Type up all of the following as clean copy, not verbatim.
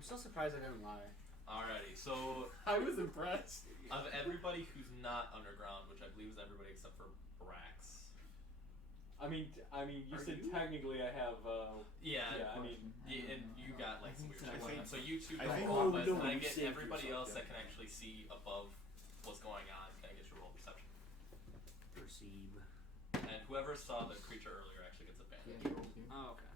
I'm still surprised I didn't lie. Alrighty, so I was impressed. of everybody who's not underground, which I believe is everybody except for Brax. I mean, you said technically I have. Yeah, I mean, and you got like some weird shit I going on. think- So you two I don't think- roll, oh, but no, can I you get saved everybody yourself, else yeah. that can actually see above what's going on? Can I get your roll perception? Perceive. And whoever saw the creature earlier actually gets advantage. Yeah, you rolled here. Oh, okay.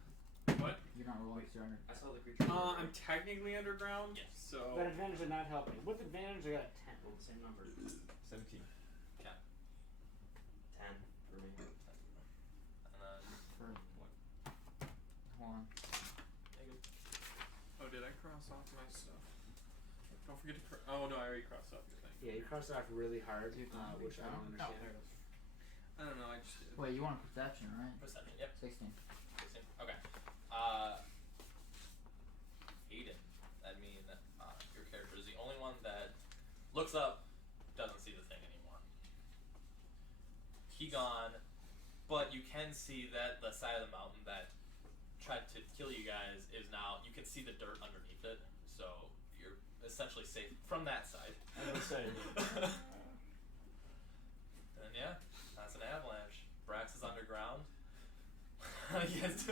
what? You're not rolling because you're under. I saw the creature. I'm technically underground. Yes. So. That advantage did not help me. With advantage, I got a 10. Rolled the same number. 17. Okay. 10 for me. And then For what? Hold on. Aidan. Oh, did I cross off my stuff? Don't forget to. Oh no, I already crossed off your thing. Yeah, you crossed it off really hard, which I don't Oh, understand. there it is. I don't know. I just did. Wait, you want perception, right? Perception, yep. 16. 16. Okay. Aidan, I mean, your character is the only one that looks up, doesn't see the thing anymore. He gone, but you can see that the side of the mountain that tried to kill you guys is now, you can see the dirt underneath it, so you're essentially safe from that side. I was saying. And yeah, that's an avalanche. Brax is underground. Yes.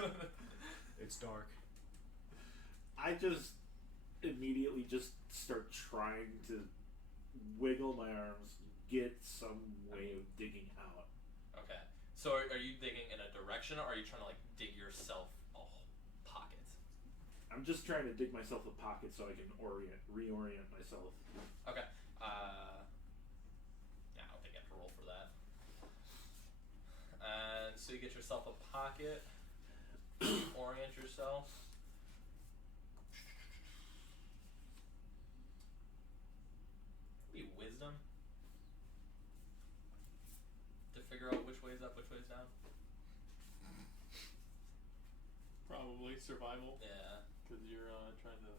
It's dark. I just immediately just start trying to wiggle my arms, get some way of digging out. Okay. So are you digging in a direction, or are you trying to like dig yourself a whole pocket? I'm just trying to dig myself a pocket so I can reorient myself. Okay. Yeah, I don't think I have to roll for that. And so you get yourself a pocket, orient yourself. Be wisdom to figure out which way is up, which way is down. Probably survival. Yeah. Because you're trying to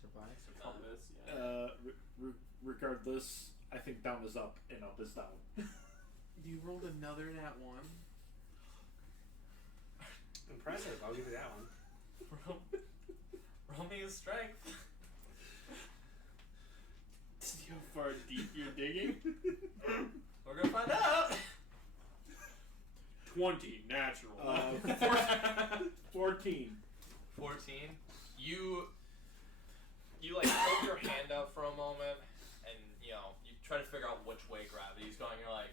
Surprise. compass. Yeah. Regardless, I think down is up and up is down. You rolled another nat 1. Impressive, I'll give you that one. Roll me a strength. See how far deep you're digging? We're gonna find out. 20 natural. 14. 14. You like hold your hand out for a moment, and you try to figure out which way gravity is going. You're like,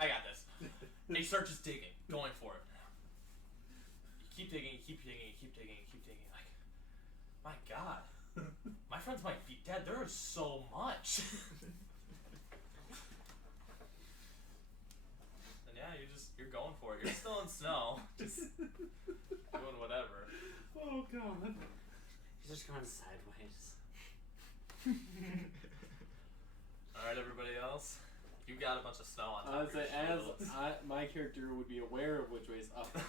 I got this. And you start just digging, going for it. You keep digging, you keep digging, you keep digging, you keep digging. Like, my God, my friends might be dead. There is so much. And yeah, you're going for it. You're still in snow, just doing whatever. Oh, God. He's just going sideways. All right, everybody else, you got a bunch of snow on top of your shields. My character would be aware of which way is up and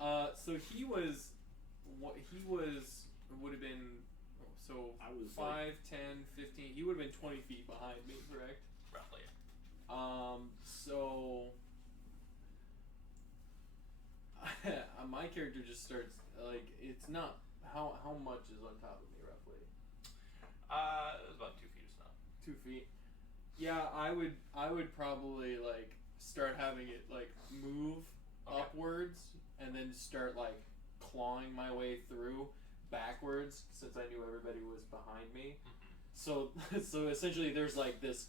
down. So he would have been, so I was 5, 10, 15, he would have been 20 feet behind me, correct? Roughly. So my character just starts, like, it's not, how much is on top of me, roughly? It was about 2 feet of snow. 2 feet. Yeah, I would probably like start having it like move upwards and then start like clawing my way through backwards since I knew everybody was behind me. So essentially there's like this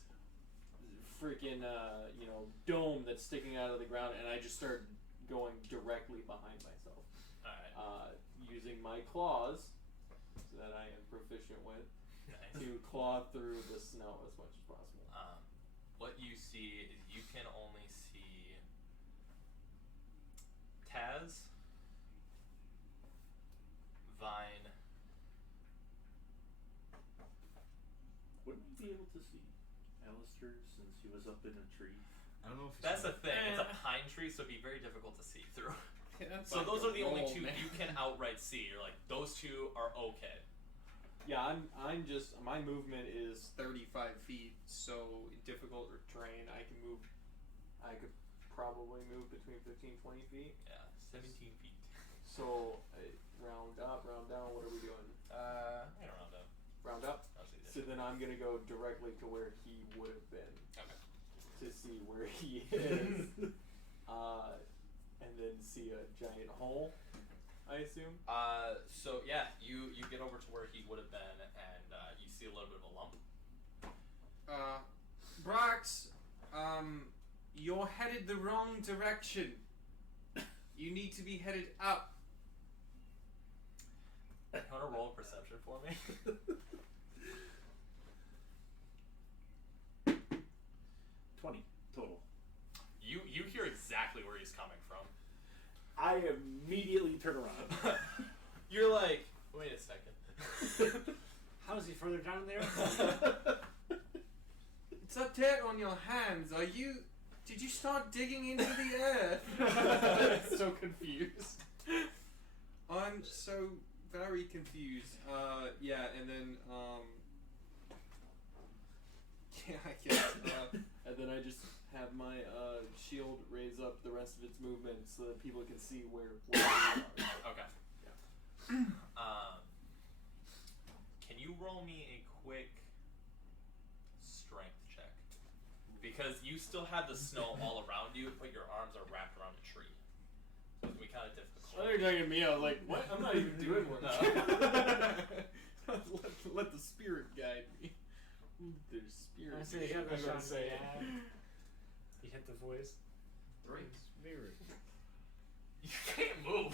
freaking dome that's sticking out of the ground, and I just start going directly behind myself. Alright. Using my claws that I am proficient with. Nice. To claw through the snow as much as possible. What you see is you can only see Taz, Vine. Wouldn't we be able to see Alastor since he was up in a tree? I don't know if That's the thing. It's a pine tree, so it'd be very difficult to see through. That's So like those a are the only roll, two man. you can outright see. You're like, those two are okay. Yeah, I'm just, my movement is 35 feet, so difficult terrain. I could probably move between 15 20 feet. Yeah, 17 feet. So round up, round down. What are we doing? I'm gonna round up. Round up. I'll see So this. then I'm gonna go directly to where he would have been Okay. to see where he is, and then see a giant hole. I assume. So yeah, you get over to where he would have been, and you see a little bit of a lump. Brox, you're headed the wrong direction. You need to be headed up. You wanna roll a perception for me? 20 total. You hear exactly where he's coming from. I immediately turn around. You're like, wait a second. How is he further down there? It's a dirt on your hands. Did you start digging into the earth? So confused. I'm so very confused. Yeah, and then, yeah, I guess, and then I just have my, shield raise up the rest of its movement so that people can see where we are. Okay. Can you roll me a quick strength check? Because you still have the snow all around you, but your arms are wrapped around a tree. So it's gonna be kind of difficult. Oh, you're talking to me. I was like, what? I'm not even doing one. No. let the spirit guide me. There's spirit. I say, yeah, I'm gonna say it. You hit the voice. 3. Spirit. You can't move.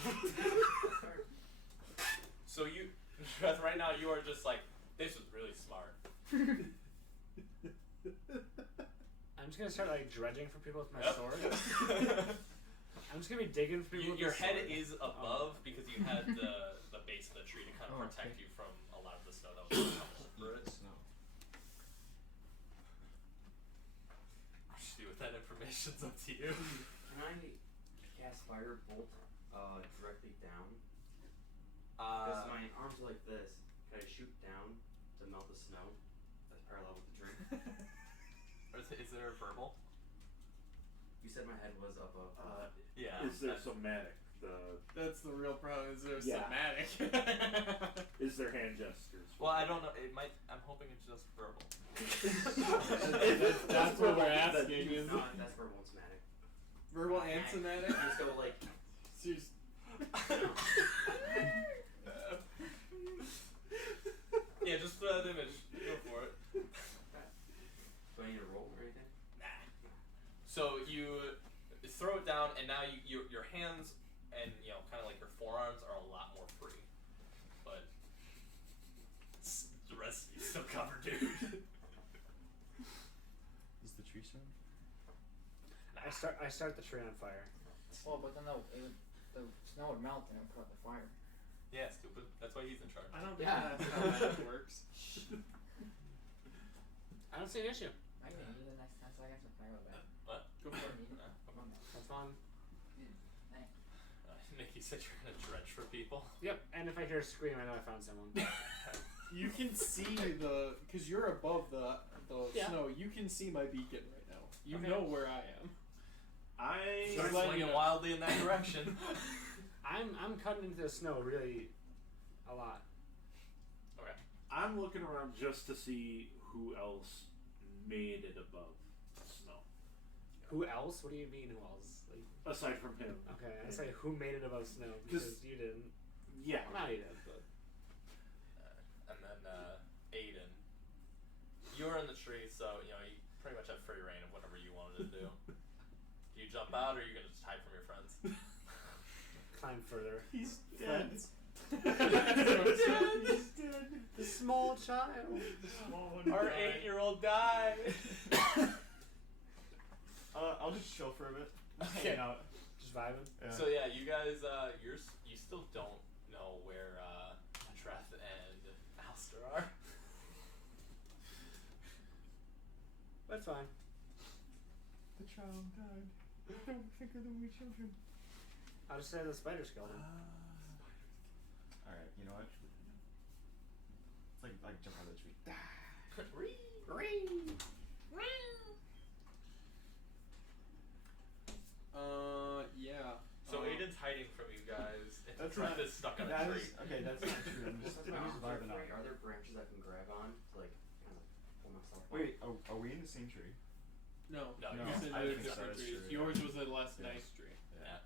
So you, right now, you are just like, this was really smart. I'm just gonna start like dredging for people with my Yep. sword. I'm just gonna be digging for people. Your with head the sword. is above because you had the base of the tree to kind of protect you from a lot of the snow that was coming over it. Snow. What you do with that information's up to you. Can I cast Firebolt directly down? Because my arms are like this. Can I shoot down to melt the snow that's parallel with the tree? Or is there a verbal? You said my head was up above. Yeah. Is there somatic? That's the real problem. Is there Yeah. somatic? Is there hand gestures? Well, I don't know. It might. I'm hoping it's just verbal. That's what we're asking. Is No, that's verbal and somatic. verbal and somatic? You just go like. Seriously. Yeah, just throw that image. Go for it. Do I need to roll or anything? So you throw it down, and now your hands and kind of like your forearms are a lot more free, but the rest of you still covered, dude. Is the tree sound? I start the tree on fire. Well, but then the snow would melt and it would put out the fire. Yeah, stupid. That's why he's in charge. I don't think Yeah. that's how that works. I don't see an issue. I can use the next 10 seconds to play with it. What? Go for it. That's fun. Nick, you said you're gonna dredge for people. Yep. And if I hear a scream, I know I found someone. You can see because you're above the Yeah. snow. You can see my beacon right now. You Okay. know where I am. Start letting swinging you know. wildly in that direction. I'm cutting into the snow really a lot. Okay. I'm looking around just to see who else made it above snow. Who else? What do you mean who else? Like, Aside from him. okay, I say who made it above snow because you didn't. Yeah. Well, not you did, but And then Aidan, you're in the tree, so you pretty much have free reign of whatever you wanted to do. Do you jump out, or are you gonna just hide from your friends? climb further. He's dead. He's dead. The small child. Our 8-year-old died. I'll just chill for a bit. Okay. Hang out. Just vibing. Yeah. So yeah, you guys, you still don't know where Treth and Alastor are. That's fine. The child died. Don't think of the wee children. I'll just say the spider skeleton. Alright, you know what? It's like jump out of the tree. Yeah. So Aidan's hiding from you guys. That's the tree. Okay, that's not true. I'm just, Since my I'm arms just are vibing out. free, are there branches I can grab on to like kind of pull myself up? Wait, are we in the same tree? No, No, you no, said I they're think so, different that's trees. true, Yours yeah. was a less Yeah. nice tree. Yeah.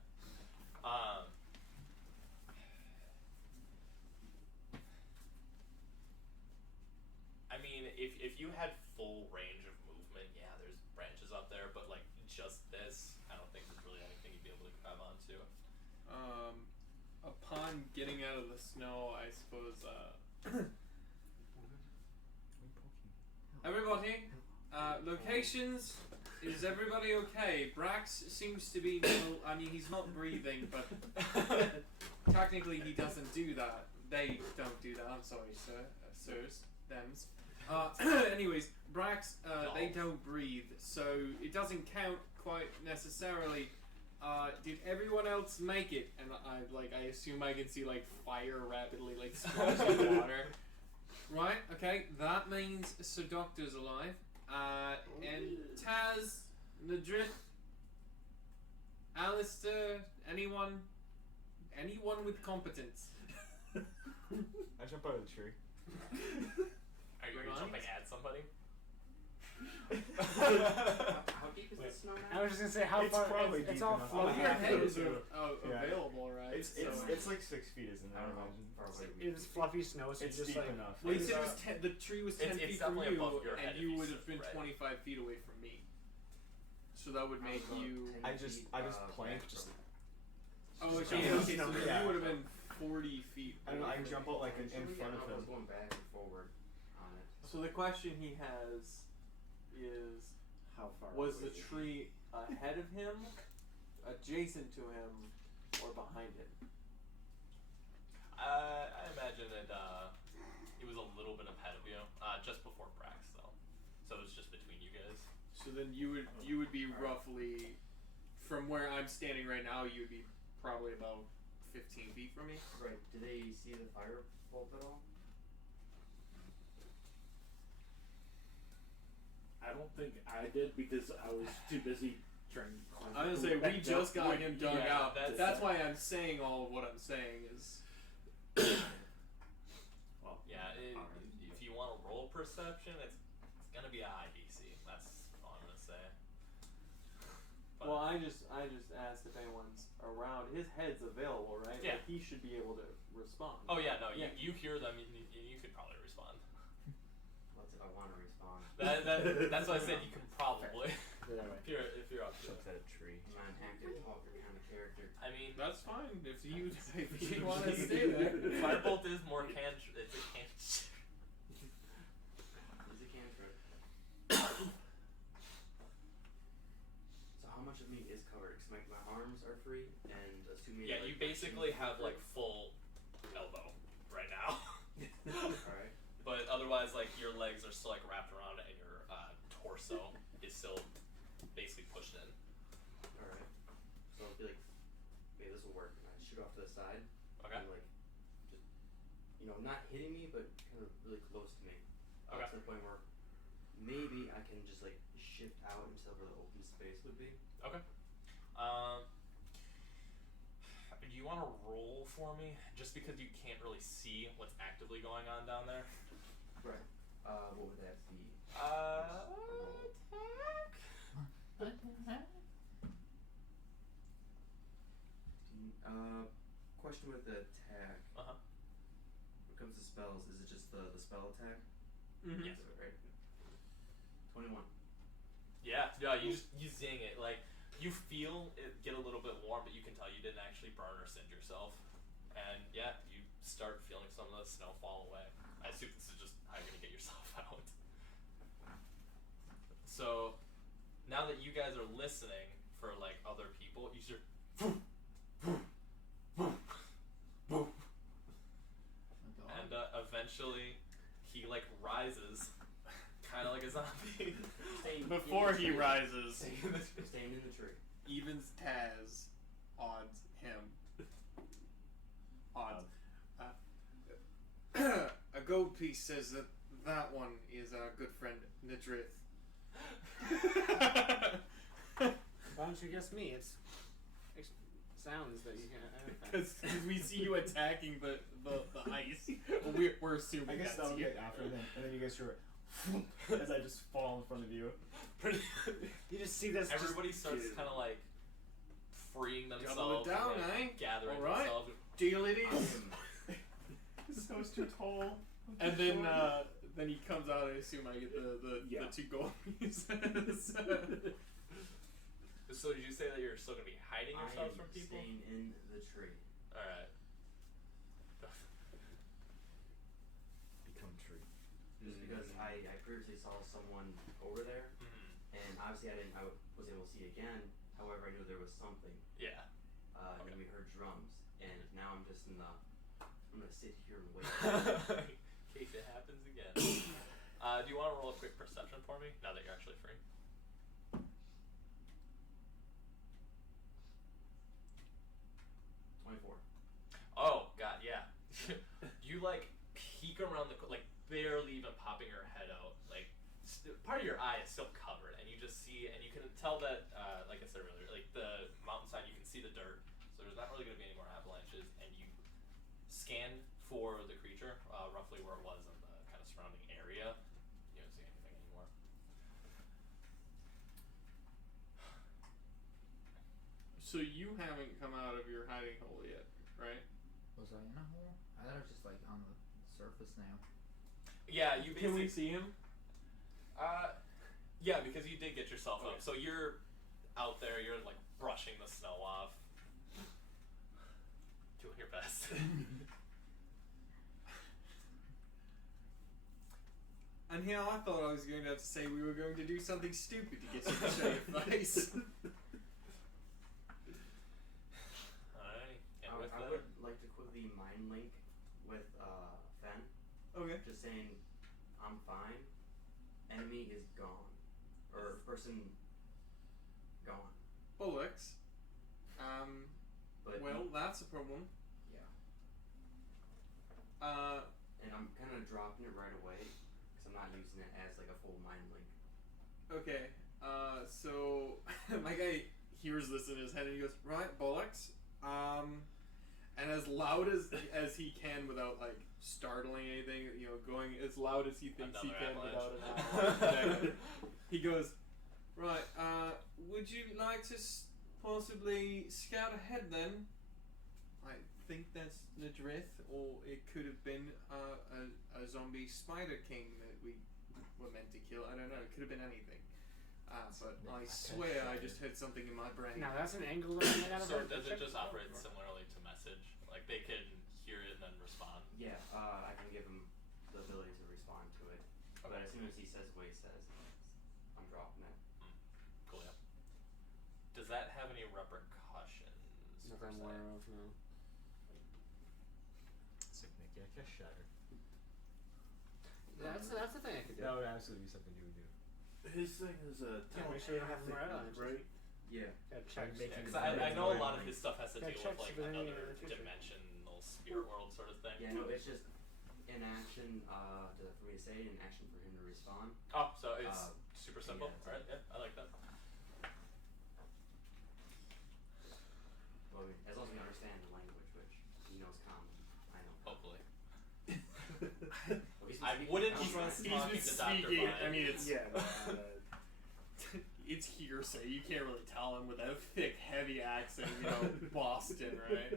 I mean, if you had full range of movement, yeah, there's branches up there, but like just this, I don't think there's really anything you'd be able to grab onto. Upon getting out of the snow, I suppose. Everybody, locations. Is everybody okay? Brax seems to be. I mean, he's not breathing, but technically he doesn't do that. They don't do that. I'm sorry, sir, sirs, thems. Anyways, Brax, they don't breathe, so it doesn't count quite necessarily. Did everyone else make it? And I assume I can see like fire rapidly like splashing water. Right? Okay, that means Sir Doctor's alive. And Taz, Nadrith, Alastor, anyone with competence. I jump out of the tree. Are you Right. jumping at somebody? How deep is the snow now? I was just gonna say how It's far. probably It's deep all enough. Well, floating. your Yeah. heads are Yeah. available, right? It's like 6 feet, isn't it? I I don't know. imagine. Far away we It's fluffy snow, so It's you just deep like. enough. Well, you It's, said it was the tree was 10 it's feet from definitely you, above your head and if you you would sit have been right. 25 feet away from me. So that would make About you. 10 I just feet, plank, back just. from- Oh, just okay, jump okay, so out. you Yeah. would have been 40 feet. I don't know. I away can from jump me. out like in Potentially, front I of was him. going back and forward on it. So the question he has is: How far was away the is he? tree ahead of him, adjacent to him, or behind him? I imagine it was a little bit ahead of you, just before Brax though. So it was just between you guys. So then you would be roughly, from where I'm standing right now, you would be probably about 15 feet from me. Right. Did they see the fire bolt at all? I don't think I did because I was too busy trying to climb. I was gonna say we just got him dug Yeah, out. that's- That's why I'm saying all of what I'm saying is. Well, Yeah, if you want to roll perception, it's gonna be a high DC. That's all I'm gonna say. But, Well, I just asked if anyone's around. His head's available, right? Yeah. Like, he should be able to respond. oh yeah, no, Yeah. you hear them, you could probably respond. Let's if I want to respond. That's why I said you can probably. Either way. if you're up to Jumps it. at a tree. I'm not an active talker kind of character. I mean, That's fine if you want to stay there. Firebolt is more it's a cantrip. It's a cantrip. So how much of me is covered? Because my arms are free, and assuming Yeah, like, you my basically shins have are like full elbow right now. Alright. But otherwise, like your legs are still like wrapped around it, and your torso is still basically pushed in. Alright. So I'll be like, maybe this will work. And I shoot off to the side. Okay. And like, just, not hitting me, but kind of really close to me. Okay. To the point where maybe I can just like shift out into where the open space would be. Okay. Do you want to roll for me? Just because you can't really see what's actively going on down there. Right. What would that be? Question with the attack. Uh-huh. When it comes to spells, is it just the spell attack? Mhm. Yes. Right. 21. Yeah, you zing it. Like you feel it get a little bit warm, but you can tell you didn't actually burn or singe yourself. And yeah, you start feeling some of the snow fall away. I assume this is just how you're gonna get yourself out. So now that you guys are listening for like other people, you hear and eventually he like rises, kind of like a zombie. Before he rises, Staying in the tree. evens Taz, odds him. Odds. A gold piece says that one is our good friend Nadrith. Why don't you guess me? It's sounds that you can. Because we see you attacking the ice. We're assuming I guess that's that'll you. get after them, and then you guys hear it as I just fall in front of you. You just see this. Everybody starts kind of like freeing Double themselves, it down, and, like, eh? gathering All right. themselves. Deal it is. This snow's too tall. And then he comes out. I assume I get the two goalies. So did you say that you're still gonna be hiding I yourselves am from people? staying in the tree. All right. Become tree. Just because I previously saw someone over there, Mhm. and obviously I was able to see it again. However, I knew there was something. Yeah. And then we heard drums, and now I'm just in the. I'm gonna sit here and wait. In case it happens again. Do you want to roll a quick perception for me now that you're actually free? Oh God, yeah. You like peek around like barely even popping your head out. Like part of your eye is still covered, and you just see, and you can tell that, like I said earlier, like the mountainside, you can see the dirt. So there's not really going to be any more avalanches, and you scan for the creature, roughly where it was in the kind of surrounding area. You don't see anything anymore. So you haven't come out of your hiding hole yet, right? Was I in a hole? I thought I was just like on the surface now. Yeah, you Can we basically. see him? Yeah, because you did get yourself Okay. up. So you're out there, you're like brushing the snow off. Doing your best. And here I thought I was going to have to say we were going to do something stupid to get you to show your face. Alright. And I with that, would like to quickly mind link with Fen. Okay. Just saying, I'm fine. Enemy is gone, or person gone. Bullocks. But Well, that's a problem. yeah. Uh, And I'm kind of dropping it right away because I'm not using it as like a full mind link. okay. So my guy hears this in his head and he goes, right, bollocks. And as loud as he can without like startling anything, you know, going as loud as he thinks he Another can without an avalanche. avalanche. He goes, right, would you like to possibly scout ahead then? I think that's the drift, or it could have been a zombie spider king that we were meant to kill. I don't know, it could have been anything. But I swear I just heard something in my brain. Now that's an angle that I made out of so it. does it just operate similarly to message? Like they can hear it and then respond? Yeah, I can give him the ability to respond to it. But as soon as he says what he says, I'm dropping it. Cool, yeah. Does that have any repercussions? Not per that I'm se? aware of, no. It's like making a cash shatter. That's the thing I could do. That would absolutely be something you would do. His thing is a Yeah, make sure you don't have them right on it. right? Yeah. Gotta check. Make Yeah, it because I know a lot of Right. his stuff has to Yeah, deal check with like for any another future. dimensional spirit world sort of thing. Yeah, no, it's just in action for me to say, in action for him to respond. Oh, so it's super simple. yeah, it's Alright, yeah, I like that. Well, I mean, as long as we understand the language, which he knows common. I know. Hopefully. Well, he's been I speaking wouldn't common, trust right? He's talking been to Dr. speaking. Brian. I mean, it's Yeah. it's hearsay. You can't really tell him with a thick, heavy accent. You know, Boston, right?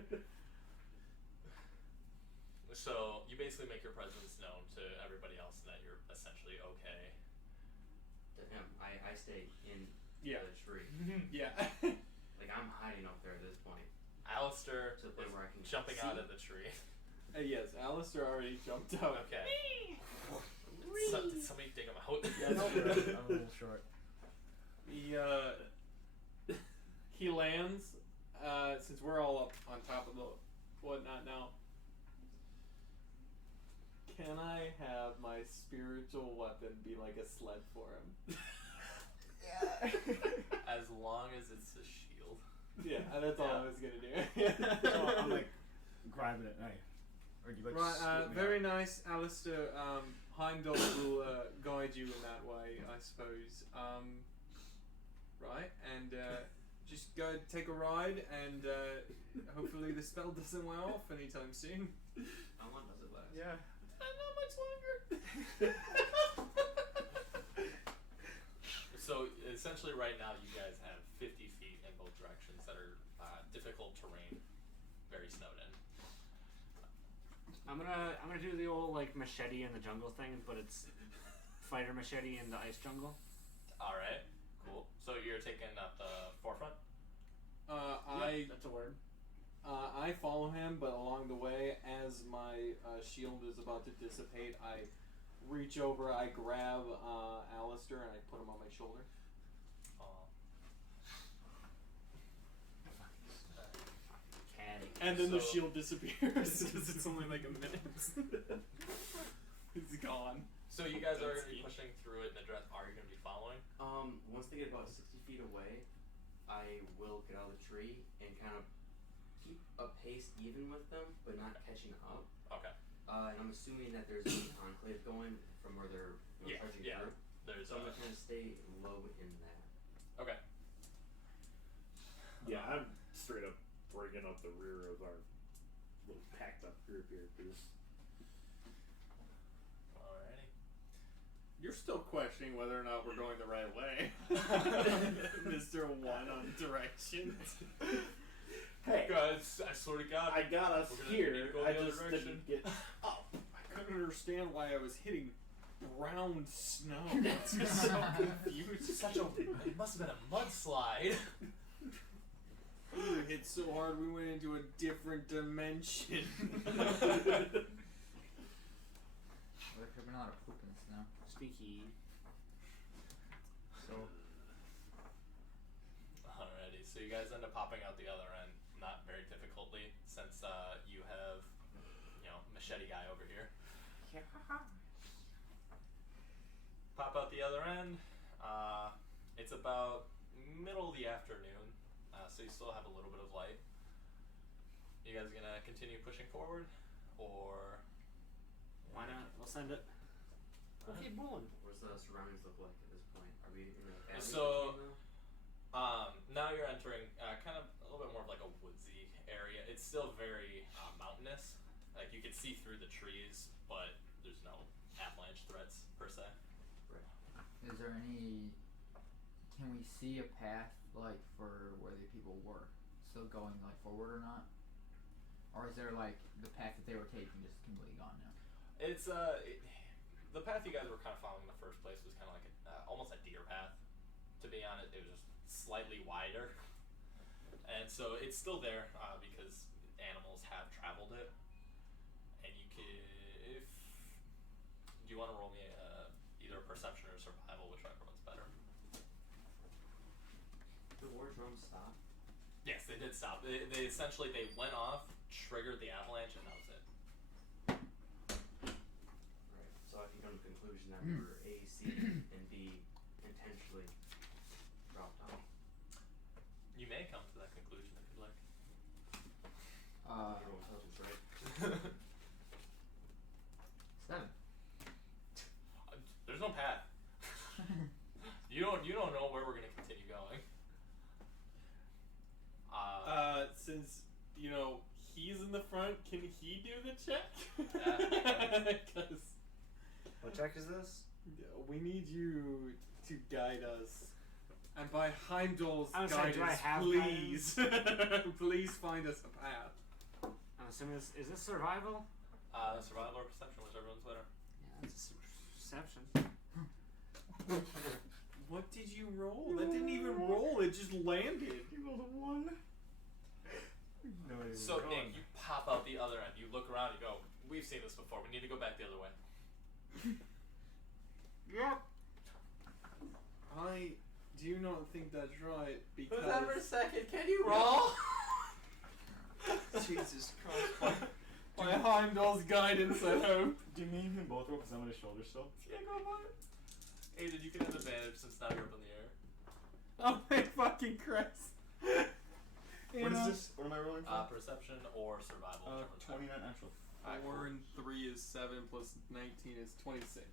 So you basically make your presence known to everybody else that you're essentially okay. To him, I stay in Yeah. the tree. Yeah. Like I'm hiding up there at this point. Alistair To the point where I can jumping see. out of the tree. Yes, Alastor already jumped out. Okay. Did somebody dig him out? Yes. I'm a little short. He lands. Since we're all up on top of the whatnot now, can I have my spiritual weapon be like a sled for him? As long as it's a shield. Yeah, that's all Yeah. I was gonna do. So I'm like grabbing it, knife. Or do you like Right, scoop me very up? nice, Alastor. Heimdall will guide you in that way, I suppose. Right, and just go take a ride, and hopefully the spell doesn't wear off anytime soon. How long does it last? Yeah. Not much longer. So essentially, right now, you guys have 50 feet in both directions that are difficult terrain, very snowed in. I'm gonna do the old like machete in the jungle thing, but it's fighter machete in the ice jungle. All right, cool. So you're taking up the forefront. That's a word. I follow him, but along the way, as my shield is about to dissipate, I reach over, I grab Alastor, and I put him on my shoulder. Caddy. And then the So- shield disappears because it's only like a minute. It's gone. So you guys are That's going to be neat. pushing through it in the direction. Are you going to be following? Once they get about 60 feet away, I will get out of the tree and kind of keep a pace even with them, but not catching up. Okay. And I'm assuming that there's an enclave going from where they're Yeah, charging yeah. through. There's So I'm gonna kind of stay low in that. Okay. Yeah, I'm straight up bringing up the rear of our little packed up group here, because Alrighty. You're still questioning whether or not we're going the right way. Mr. One on directions. hey, Guys, I swear to God. I got us We're gonna here. need to go I the other just direction. didn't get up. I couldn't understand why I was hitting brown snow. It's just so confusing. It must have been a mudslide. We hit so hard we went into a different dimension. What if we're not a poop in the snow? Speaky. So, Alrighty, so you guys end up popping out the other end, not very difficultly, since you have, machete guy over here. Pop out the other end. It's about middle of the afternoon, so you still have a little bit of light. You guys gonna continue pushing forward, or Why not? We'll send it. We'll keep rolling. What's the surroundings look like at this point? Are we in a valley So- between them? now you're entering kind of a little bit more of like a woodsy area. It's still very mountainous. Like you can see through the trees, but there's no avalanche threats per se. is there any? Can we see a path like for where the people were still going like forward or not? Or is there like the path that they were taking just completely gone now? It's the path you guys were kind of following in the first place was kind of like almost a deer path. To be honest, it was just slightly wider, and so it's still there because animals have traveled it. And you can, if do you want to roll me either a perception or survival, whichever one's better. The war drums stop. Yes, they did stop. They essentially they went off, triggered the avalanche, and that was it. Right. So I can come to the conclusion that we were A, C, and D intentionally dropped off. You may come to that conclusion if you'd like. Everyone intelligence, right? 7. There's no path. You don't know where we're gonna continue going. Since he's in the front, can he do the check? Because What check is this? we need you to guide us. And by Heimdall's I was saying, do I guidance, have please, please find us a path. I'm assuming is this survival? Survival or perception, whichever one's better. Yeah, it's perception. What did you roll? That didn't even roll. It just landed. You rolled a 1. No idea. So Nick, you pop out the other end. You look around. You go, "We've seen this before. We need to go back the other way." Yep. I do not think that's right because second. Can you roll? Jesus Christ. By Heimdall's guidance, I hope. Do you mean both roll because I'm on his shoulder still? Yeah, go on. Aidan, you can have advantage since now you're up in the air. Oh my fucking Christ. What is this? What am I rolling for? Perception or survival. whichever one's better. 29 actual. 4 and 3 is 7 plus 19 is 26.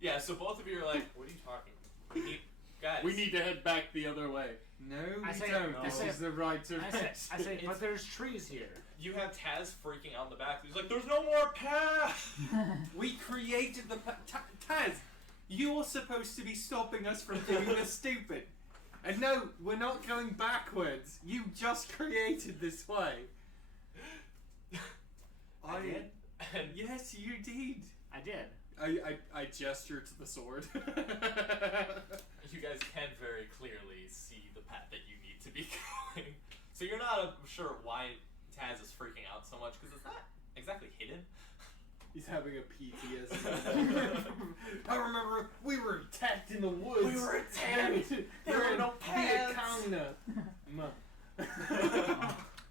Yeah, so both of you are like, "What are you talking? We need Guys, We need to head back the other way. No, I we say- don't. I This say- is the right direction. I say, but there's trees here. you have Taz freaking out in the back. He's like, "There's no more path." We created the Taz, you're supposed to be stopping us from doing this stupid. And no, we're not going backwards. You just created this way. I did? And Yes, you did. I did. I gesture to the sword. you guys can very clearly see the path that you need to be going. So you're not sure why Taz is freaking out so much because it's not exactly hidden. He's having a PTSD. I remember we were attacked in the woods. We were attacked. There were no paths.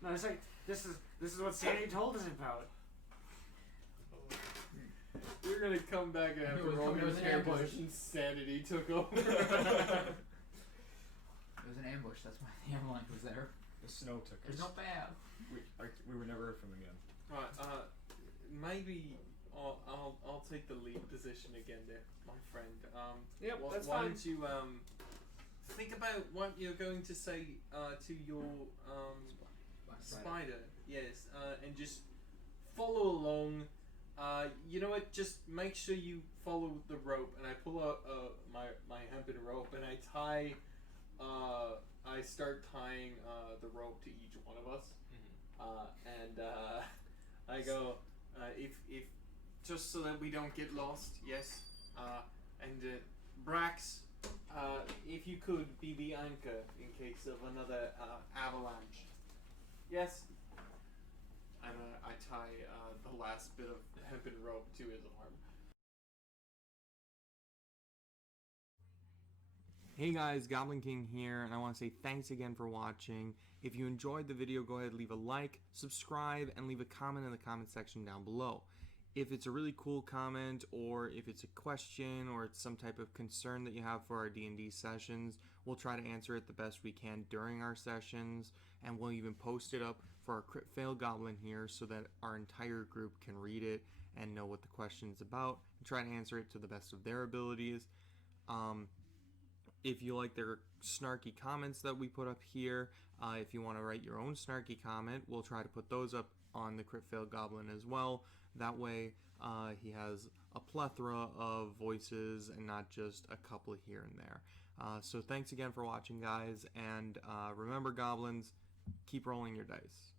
No, it's like this is what Sandy told us about. We're gonna come back and have to roll It your was an care ambush. position. Sanity took over. It was an ambush. That's why the ambulance was there. The snow took There's us. no path. We were never heard from again. Alright, maybe I'll take the lead position again there, my friend. Yep, that's why fine. don't you think about what you're going to say to your spider? Yes, and just follow along. You know what? Just make sure you follow the rope, and I pull out my hempen rope, and I start tying the rope to each one of us, and I go, if just so that we don't get lost, yes, and Brax, if you could be the anchor in case of another avalanche, yes. And I tie the last bit of hempen rope to his arm. Hey guys, Goblin King here, and I want to say thanks again for watching. If you enjoyed the video, go ahead and leave a like, subscribe, and leave a comment in the comment section down below. If it's a really cool comment, or if it's a question, or it's some type of concern that you have for our D&D sessions, we'll try to answer it the best we can during our sessions, and we'll even post it up for our Crit Fail Goblin here so that our entire group can read it and know what the question is about, and try to answer it to the best of their abilities. If you like their snarky comments that we put up here, if you want to write your own snarky comment, we'll try to put those up on the Crit Fail Goblin as well. That way, he has a plethora of voices and not just a couple here and there. So thanks again for watching, guys, and remember, Goblins, keep rolling your dice.